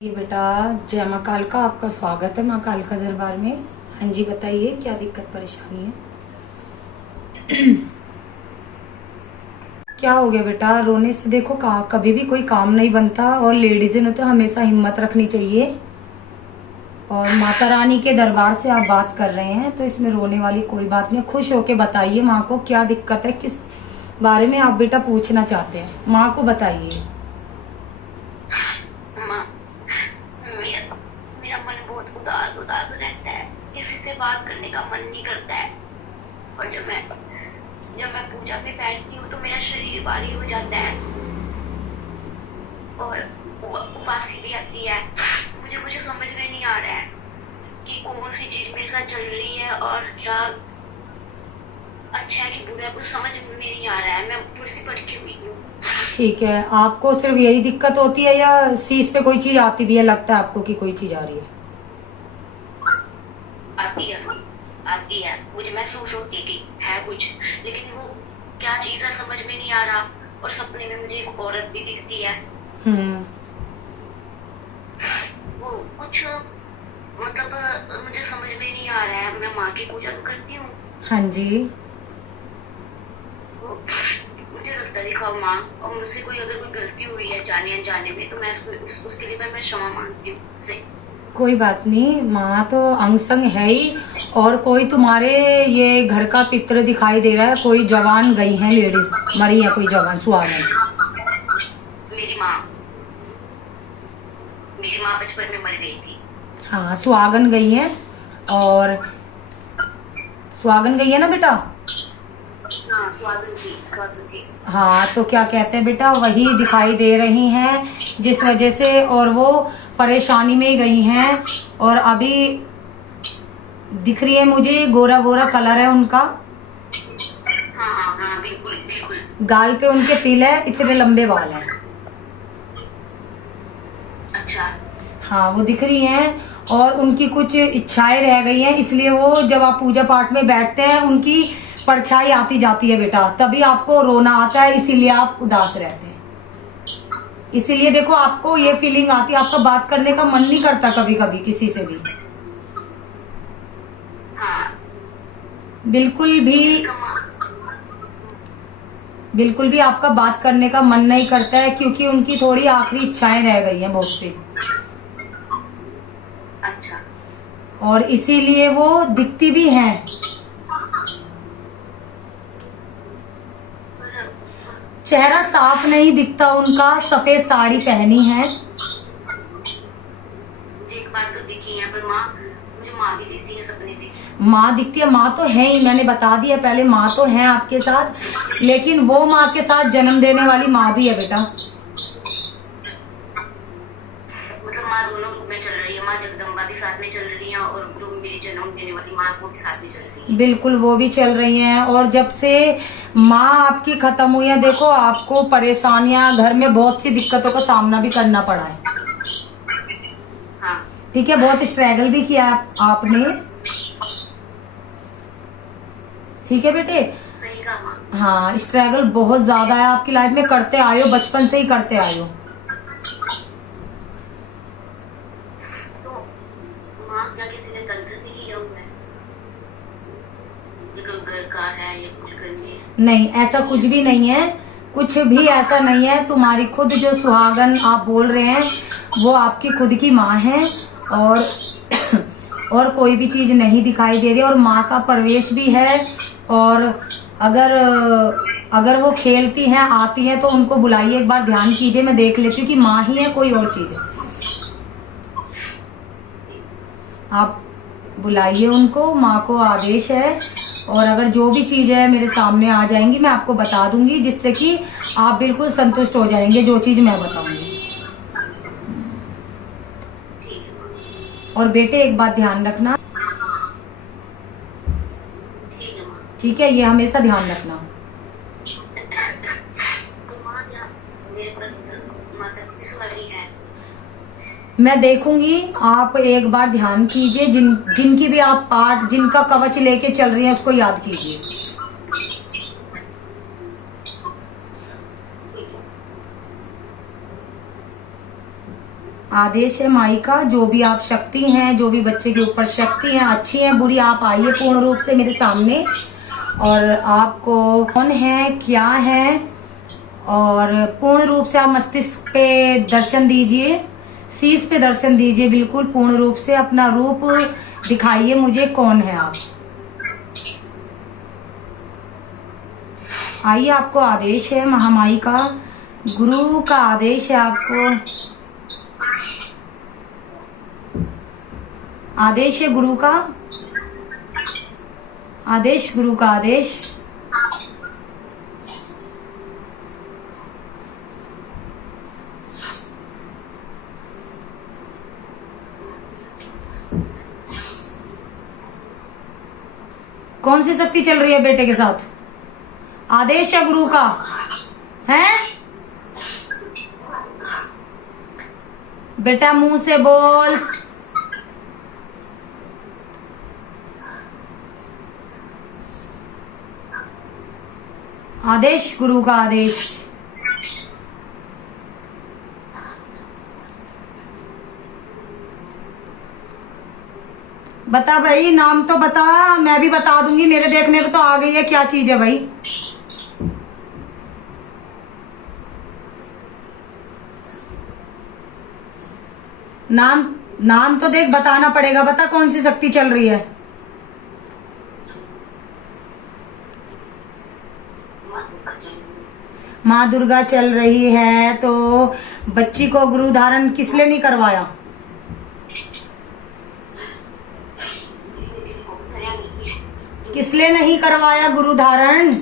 ये बेटा, जय माँ कालका, आपका स्वागत है माँ कालका दरबार में। हाँ जी, बताइए क्या दिक्कत परेशानी है। क्या हो गया बेटा? रोने से देखो कभी भी कोई काम नहीं बनता, और लेडीज ने तो हमेशा हिम्मत रखनी चाहिए। और माता रानी के दरबार से आप बात कर रहे हैं तो इसमें रोने वाली कोई बात नहीं। खुश होके बताइए माँ को क्या दिक्कत है, किस बारे में आप बेटा पूछना चाहते हैं, माँ को बताइए। मेरा मन बहुत उदास उदास रहता है, किसी से बात करने का मन नहीं करता है। और जब मैं पूजा पे बैठती हूँ तो मेरा शरीर भारी हो जाता है और उबासी भी आती है। मुझे समझ में नहीं आ रहा है कि कौन सी चीज मेरे साथ चल रही है और क्या अच्छा है कि बुरा है, कुछ समझ में नहीं आ रहा है। मैं थोड़ी सी भटकी हुई हूँ। ठीक है, आपको सिर्फ यही दिक्कत होती है या शीश पे कोई चीज आती भी है? लगता है आपको कि कोई चीज आ रही है? आती है, मुझे महसूस होती थी है कुछ, लेकिन वो क्या चीज है समझ में नहीं आ रहा। और सपने में मुझे एक औरत भी दिखती है। वो कुछ मतलब मुझे समझ में नहीं आ रहा है। मैं माँ की पूजा तो करती हूँ। हाँ जी। मुझे रास्ता दिखाओ माँ, और मुझसे कोई अगर कोई गलती हुई है जाने अनजाने में तो मैं उसके लिए मैं क्षमा मांगती हूँ। कोई बात नहीं, माँ तो अंग संग है ही। और कोई तुम्हारे ये घर का पितर दिखाई दे रहा है, कोई जवान गई है, लेडीज मरी है, कोई जवान सुहागन। मेरी माँ बचपन में मर गई थी। हाँ, सुहागन गई है। और सुहागन गई है ना बेटा? हाँ, स्वागन थी। हाँ, तो क्या कहते हैं बेटा, वही दिखाई दे रही हैं जिस वजह से, और वो परेशानी में गई हैं। और अभी दिख रही है मुझे, गोरा गोरा कलर है उनका। हाँ, बिल्कुल। गाल पे उनके तिल है, इतने लंबे बाल हैं। अच्छा। हाँ, वो दिख रही हैं। और उनकी कुछ इच्छाएं रह गई हैं, इसलिए वो जब आप पूजा पाठ में बैठते हैं उनकी परछाई आती जाती है बेटा, तभी आपको रोना आता है, इसीलिए आप उदास रहते हैं। इसीलिए देखो आपको ये फीलिंग आती है, आपका बात करने का मन नहीं करता कभी कभी किसी से भी। हाँ। बिल्कुल भी आपका बात करने का मन नहीं करता है, क्योंकि उनकी थोड़ी आखिरी इच्छाएं रह गई हैं बहुत सी। अच्छा। और इसीलिए वो दिखती भी हैं। चेहरा साफ नहीं दिखता उनका, सफेद साड़ी पहनी है। एक बार तो दिखी है, पर मुझे माँ भी दिखती है सपने में। माँ दिखती है, माँ तो है ही, मैंने बता दिया पहले, माँ तो है आपके साथ, लेकिन वो माँ के साथ जन्म देने वाली माँ भी है बेटा। मतलब माँ दोनों में चल रही है, माँ जगदम्बा भी साथ में चल रही है और जो मेरी जन्म देने वाली माँ वो भी साथ में चल रही है। बिल्कुल, वो भी चल रही हैं। और जब से माँ आपकी खत्म हुई है, देखो आपको परेशानियां, घर में बहुत सी दिक्कतों का सामना भी करना पड़ा है। हाँ। ठीक है, बहुत स्ट्रगल भी किया आपने। ठीक है बेटे। सही कहा माँ। हाँ, स्ट्रगल बहुत ज्यादा है आपकी लाइफ में, करते आए हो, बचपन से ही करते आए हो। तो माँ क्या किसी ने गलत नहीं किया हुआ है? घर का है या कुछ करने? नहीं, ऐसा कुछ भी नहीं है, कुछ भी ऐसा नहीं है। तुम्हारी खुद जो सुहागन आप बोल रहे हैं वो आपकी खुद की माँ है। और कोई भी चीज नहीं दिखाई दे रही, और माँ का प्रवेश भी है। और अगर वो खेलती हैं, आती हैं, तो उनको बुलाइए, एक बार ध्यान कीजिए, मैं देख लेती हूँ कि माँ ही है कोई और चीज है। आप बुलाइए उनको, माँ को आदेश है। और अगर जो भी चीज है मेरे सामने आ जाएंगी, मैं आपको बता दूंगी, जिससे कि आप बिल्कुल संतुष्ट हो जाएंगे जो चीज मैं बताऊंगी। और बेटे एक बात ध्यान रखना, ठीक है, ये हमेशा ध्यान रखना। मैं देखूंगी, आप एक बार ध्यान कीजिए, जिनकी भी आप पाठ, जिनका कवच लेके चल रही है उसको याद कीजिए। आदेश है माई का, जो भी आप शक्ति हैं, जो भी बच्चे के ऊपर शक्ति हैं, अच्छी हैं बुरी, आप आइए पूर्ण रूप से मेरे सामने और आपको कौन है क्या है और पूर्ण रूप से आप मस्तिष्क पे दर्शन दीजिए, शीश पे दर्शन दीजिए, बिल्कुल पूर्ण रूप से अपना रूप दिखाइए मुझे, कौन है आप। आइए, आपको आदेश है महामाई का, गुरु का आदेश है आपको, आदेश है गुरु का आदेश, गुरु का आदेश। कौन सी शक्ति चल रही है बेटे के साथ? आदेश है गुरु का है बेटा, मुंह से बोल। आदेश, गुरु का आदेश। बता भाई, नाम तो बता, मैं भी बता दूंगी, मेरे देखने पे तो आ गई है क्या चीज है भाई। नाम तो देख बताना पड़ेगा, बता कौन सी शक्ति चल रही है। माँ दुर्गा चल रही है, तो बच्ची को गुरु धारण किसने नहीं करवाया? किसने नहीं करवाया गुरु धारण?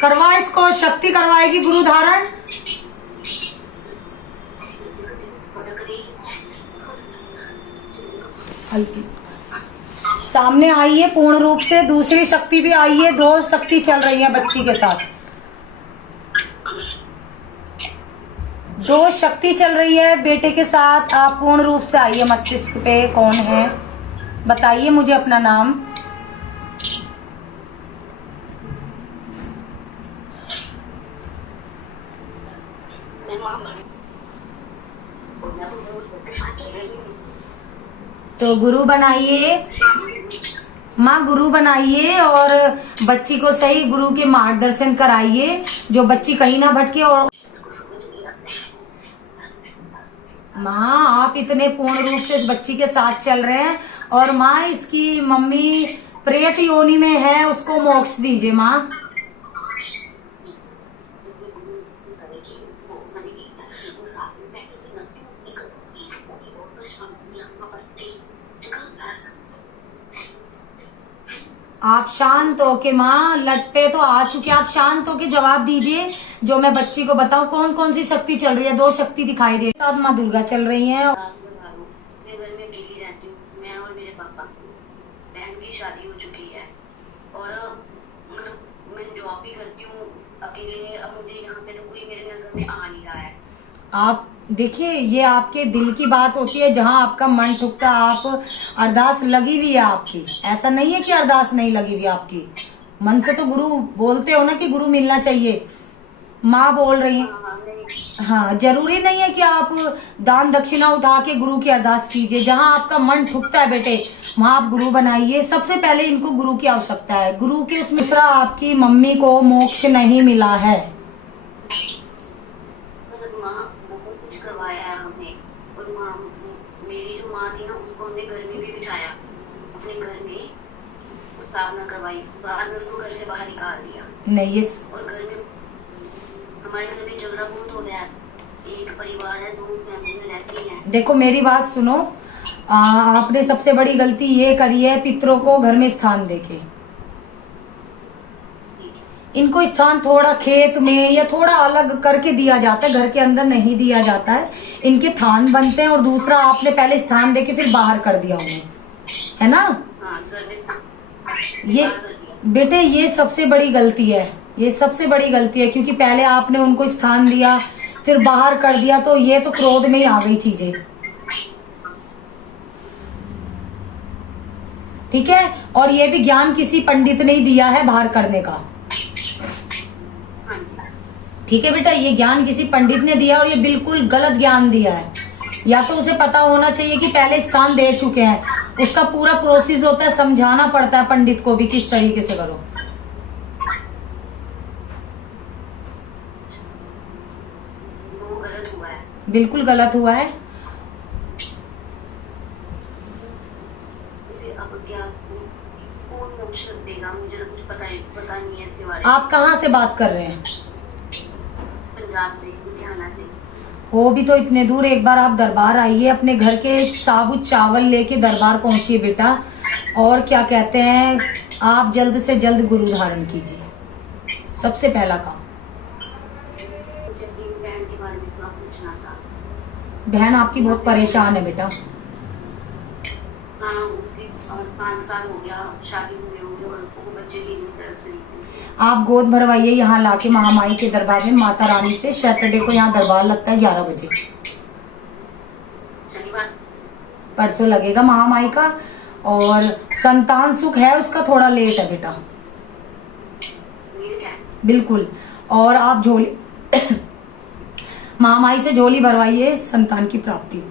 करवा इसको, शक्ति करवाएगी गुरु धारण। सामने आई है पूर्ण रूप से, दूसरी शक्ति भी आई है, दो शक्ति चल रही है बच्ची के साथ, दो शक्ति चल रही है बेटे के साथ। आप पूर्ण रूप से आइए मस्तिष्क पे, कौन है बताइए मुझे अपना नाम। तो गुरु बनाइए माँ, गुरु बनाइए और बच्ची को सही गुरु के मार्गदर्शन कराइए, जो बच्ची कहीं ना भटके। और माँ, आप इतने पूर्ण रूप से इस बच्ची के साथ चल रहे हैं, और माँ इसकी मम्मी प्रेत योनि में है, उसको मोक्ष दीजिए माँ। आप शांत होके माँ, लटपे तो आ चुके, आप शांत होके जवाब दीजिए जो मैं बच्ची को बताऊं। कौन कौन सी शक्ति चल रही है? दो शक्ति दिखाई दे, साथ माँ दुर्गा चल रही हैं। मैं घर में अकेली रहती हूँ, मैं और मेरे पापा। बहन की शादी हो चुकी है और मतलब मैं जॉब भी करती हूँ अकेले। अब मुझे यहाँ पे तो कोई मेरे नजर में आ नहीं रहा है। आप देखिए, ये आपके दिल की बात होती है, जहाँ आपका मन ठुकता, आप अरदास लगी हुई है आपकी, ऐसा नहीं है कि अरदास नहीं लगी हुई आपकी। मन से तो गुरु बोलते हो ना कि गुरु मिलना चाहिए, माँ बोल रही है। हाँ, जरूरी नहीं है कि आप दान दक्षिणा उठा के गुरु की अरदास कीजिए, जहाँ आपका मन ठुकता है बेटे वहाँ आप गुरु बनाइए। सबसे पहले इनको गुरु की आवश्यकता है, गुरु के उसमें। दूसरा, आपकी मम्मी को मोक्ष नहीं मिला है। बाहर में उसको घर से बाहर निकाल दिया। नहीं, ये और घर में हमारे घर में झगड़ा बहुत हो गया। एक परिवार है, दो फैमिली रहती हैं। देखो मेरी बात सुनो, आपने सबसे बड़ी गलती ये करी है, पितरों को घर में स्थान देके। इनको स्थान थोड़ा खेत में या थोड़ा अलग करके दिया जाता है, घर के अंदर नहीं दिया जाता है। इनके थान बनते हैं, और दूसरा आपने पहले स्थान देके फिर बाहर कर दिया उन्हें, है ना? हाँ, ये बेटे, ये सबसे बड़ी गलती है, ये सबसे बड़ी गलती है, क्योंकि पहले आपने उनको स्थान दिया फिर बाहर कर दिया, तो ये तो क्रोध में ही आ गई चीजें। ठीक है, और ये भी ज्ञान किसी पंडित ने ही दिया है बाहर करने का। ठीक है बेटा, ये ज्ञान किसी पंडित ने दिया, और ये बिल्कुल गलत ज्ञान दिया है। या तो उसे पता होना चाहिए कि पहले स्थान दे चुके हैं, उसका पूरा प्रोसेस होता है, समझाना पड़ता है पंडित को भी किस तरीके से करो। वो गलत हुआ है। बिल्कुल गलत हुआ है। फिर अब क्या, कौन मोक्ष देगा? मुझे तो कुछ पता नहीं है इसके बारे में। आप कहाँ से बात कर रहे हैं? पंजाब से, लुधियाना से। वो भी तो इतने दूर, एक बार आप दरबार आइए, अपने घर के साबुत चावल लेके दरबार पहुंचिए बेटा, और क्या कहते हैं, आप जल्द से जल्द गुरु धारण कीजिए, सबसे पहला काम। मुझे अपनी बहन के बारे में थोड़ा पूछना था। बहन आपकी बहुत परेशान है बेटा। हाँ, उसकी 5 साल हो गया शादी हुए और वो बच्चे की तरफ से नहीं थे। आप गोद भरवाइए यहाँ लाके महामाई के दरबार में, माता रानी से। सैटरडे को यहाँ दरबार लगता है 11 बजे, शनिवार परसों लगेगा महामाई का। और संतान सुख है उसका थोड़ा लेट है बेटा, लेट है। बिल्कुल। और आप झोली महामाई से झोली भरवाइए, संतान की प्राप्ति।